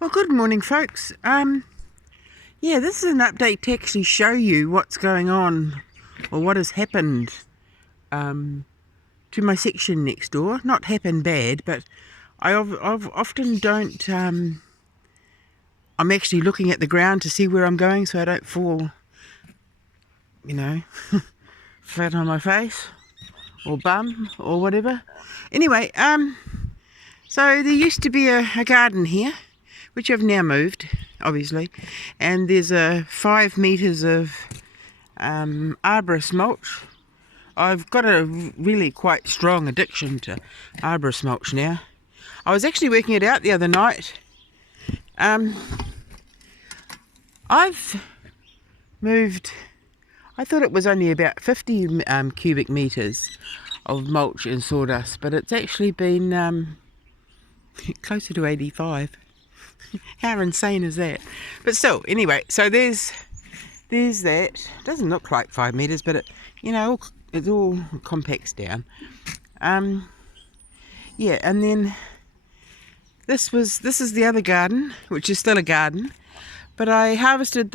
Well, good morning, folks. Yeah, this is an update to actually show you what's going on or what has happened to my section next door. Not happened bad, but I've often don't. I'm actually looking at the ground to see where I'm going, so I don't fall, flat on my face or bum or whatever. Anyway, so there used to be a garden here, which I've now moved, obviously, and there's 5 metres of arborist mulch. I've got a really quite strong addiction to arborist mulch now. I was actually working it out the other night. I've moved, I thought it was only about 50 cubic metres of mulch and sawdust, but it's actually been closer to 85. How insane is that? But still, anyway, so there's that. Doesn't look like 5 metres, but it all compacts down. Yeah, and then this is the other garden, which is still a garden, but I harvested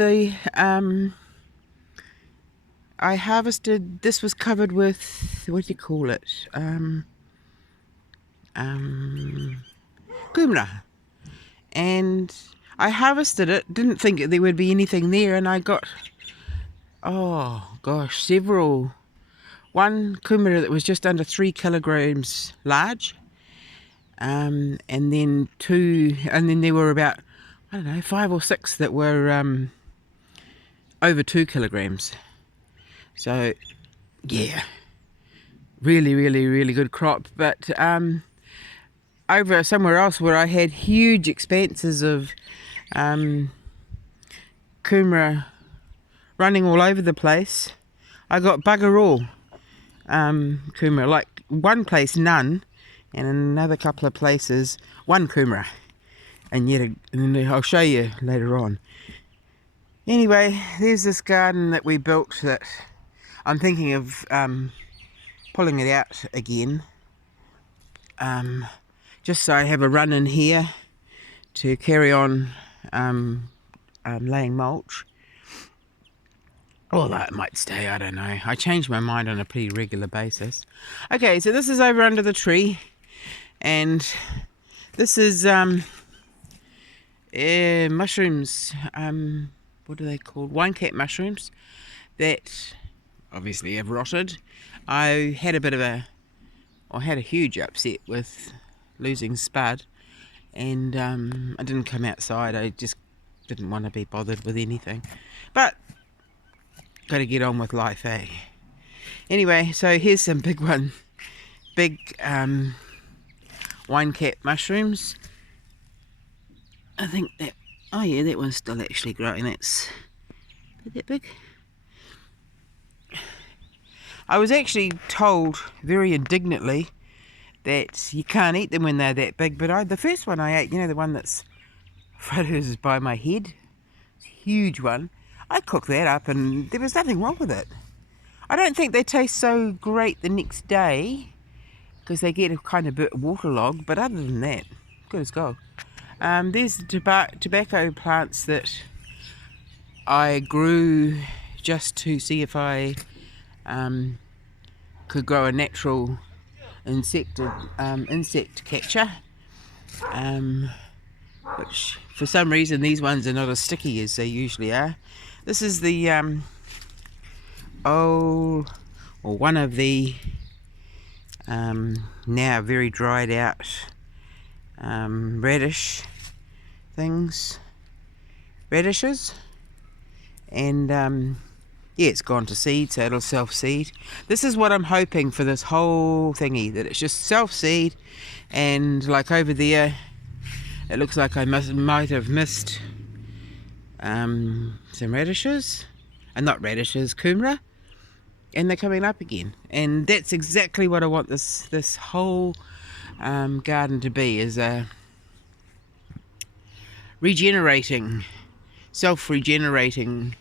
this was covered with, what do you call it? Kumara. And I harvested it, didn't think there would be anything there, and I got, several. One kumara that was just under 3 kilograms large, and then there were about, 5 or 6 that were over 2 kilograms. So, yeah, really, really, really good crop, but over somewhere else where I had huge expanses of kumara running all over the place, I got bugger all kumara. Like one place none, and in another couple of places 1 kumara, and I'll show you later on. Anyway, there's this garden that we built that I'm thinking of pulling it out again. Just so I have a run in here to carry on laying mulch. Although it might stay, I don't know. I change my mind on a pretty regular basis. Okay, so this is over under the tree, and this is mushrooms. What are they called? Wine cap mushrooms that obviously have rotted. I had a huge upset with losing Spud, and I didn't come outside. I just didn't want to be bothered with anything, but got to get on with life, eh? Anyway, so here's some big wine cap mushrooms. I think that, that one's still actually growing. Is that big? I was actually told very indignantly that you can't eat them when they're that big, but the first one I ate, the one that's is by my head, it's a huge one, I cooked that up and there was nothing wrong with it. I don't think they taste so great the next day because they get a kind of bit waterlogged, but other than that, good as gold. There's tobacco plants that I grew just to see if I could grow a natural insect catcher, which for some reason these ones are not as sticky as they usually are. This is the one of the now very dried out radishes, and it's gone to seed, so it'll self-seed. This is what I'm hoping for this whole thingy, that it's just self-seed, and like over there, it looks like I might have missed some radishes, and not radishes, kumara, and they're coming up again. And that's exactly what I want this whole garden to be, is a self-regenerating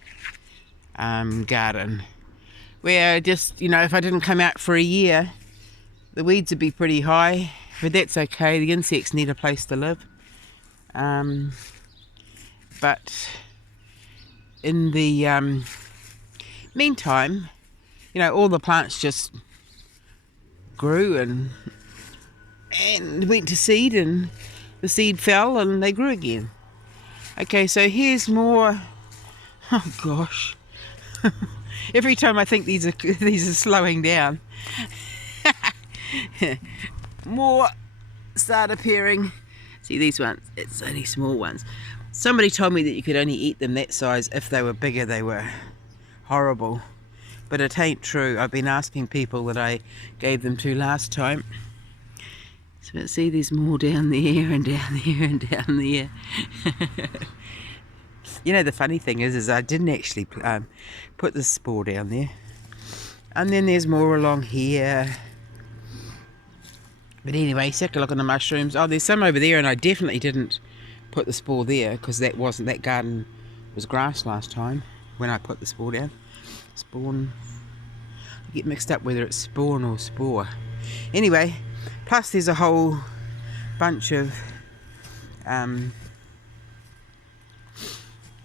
garden, where just, if I didn't come out for a year, the weeds would be pretty high, but that's okay. The insects need a place to live. But in the meantime, all the plants just grew and went to seed, and the seed fell and they grew again. Okay, so here's more. Oh gosh. Every time I think these are slowing down, more start appearing. See these ones? It's only small ones. Somebody told me that you could only eat them that size. If they were bigger, they were horrible. But it ain't true. I've been asking people that I gave them to last time. So see, there's more down there and down there and down there. The funny thing is I didn't actually put the spore down there. And then there's more along here. But anyway, take a look at the mushrooms. Oh, there's some over there, and I definitely didn't put the spore there because that garden was grass last time when I put the spore down. Spawn. I get mixed up whether it's spawn or spore. Anyway, plus there's a whole bunch of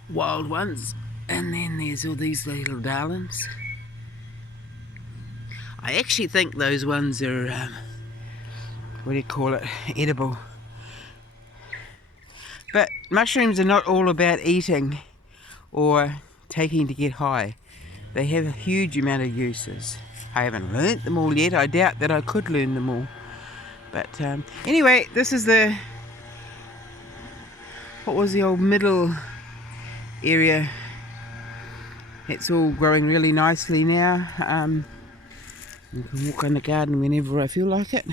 wild ones, and then there's all these little darlings. I actually think those ones are what do you call it, edible. But mushrooms are not all about eating or taking to get high. They have a huge amount of uses. I haven't learnt them all yet. I doubt that I could learn them all. But anyway, this is what was the old middle area. It's all growing really nicely now. You can walk in the garden whenever I feel like it.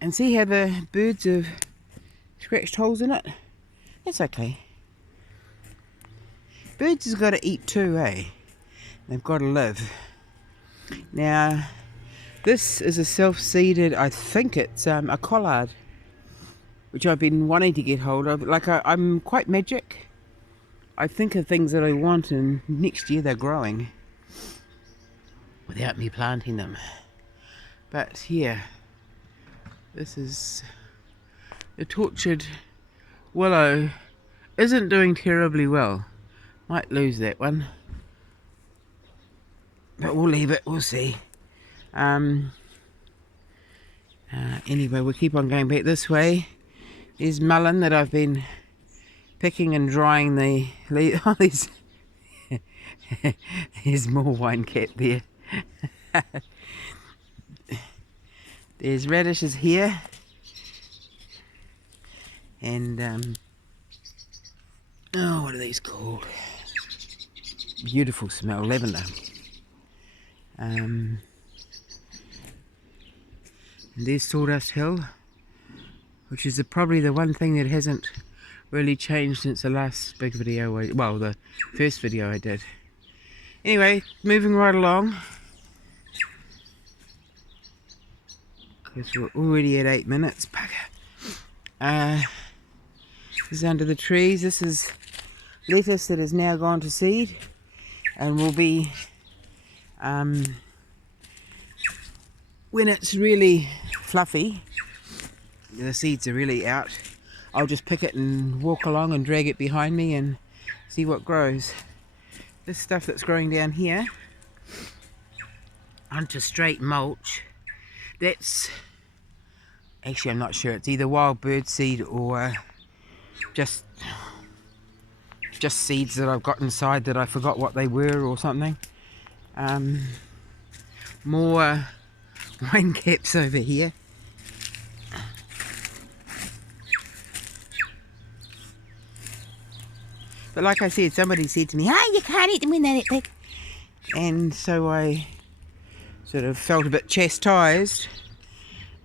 And see how the birds have scratched holes in it? That's okay. Birds has got to eat too, eh? They've got to live. Now, this is a self-seeded, I think it's a collard, which I've been wanting to get hold of. Like, I'm quite magic. I think of things that I want, and next year they're growing without me planting them. But here, this is the tortured willow. Isn't doing terribly well. Might lose that one, but we'll leave it. We'll see. Anyway, we'll keep on going back this way. There's mullein that I've been picking and drying the leaves. Oh, there's more wine cap there. There's radishes here, and oh, what are these called? Beautiful smell, lavender. And there's Sawdust Hill, which is probably the one thing that hasn't really changed since the last big video, the first video I did. Anyway, moving right along, because we're already at 8 minutes. Bugger. This is under the trees. This is lettuce that has now gone to seed, and will be when it's really fluffy, the seeds are really out, I'll just pick it and walk along and drag it behind me and see what grows. This stuff that's growing down here onto straight mulch, that's actually, I'm not sure, it's either wild bird seed or just seeds that I've got inside that I forgot what they were or something. More wine caps over here. But like I said, somebody said to me, "Oh, you can't eat them when they're that big." And so I sort of felt a bit chastised,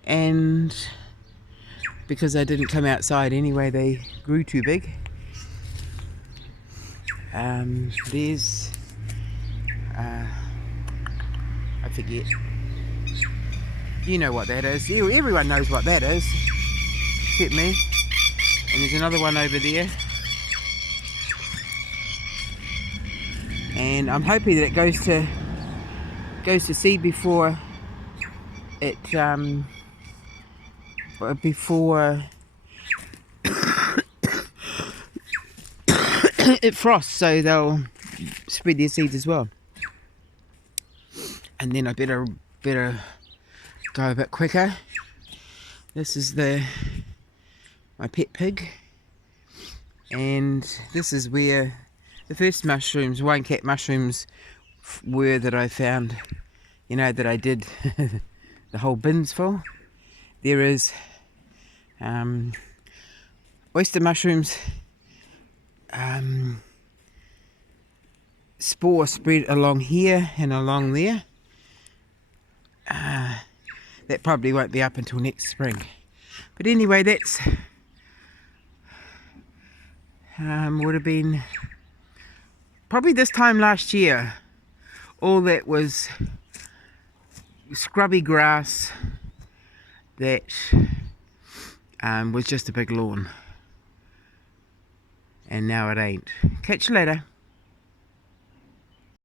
and because I didn't come outside anyway, they grew too big. There's I forget. You know what that is. Everyone knows what that is, except me. And there's another one over there. And I'm hoping that it goes to seed before it it frosts, so they'll spread their seeds as well. And then I better go a bit quicker. This is my pet pig, and this is where the first mushrooms, wine cap mushrooms, were that I found. You know, that I did the whole bins full. There is oyster mushrooms, spore spread along here and along there. That probably won't be up until next spring. But anyway, that's would have been probably this time last year. All that was scrubby grass that was just a big lawn. And now it ain't. Catch you later.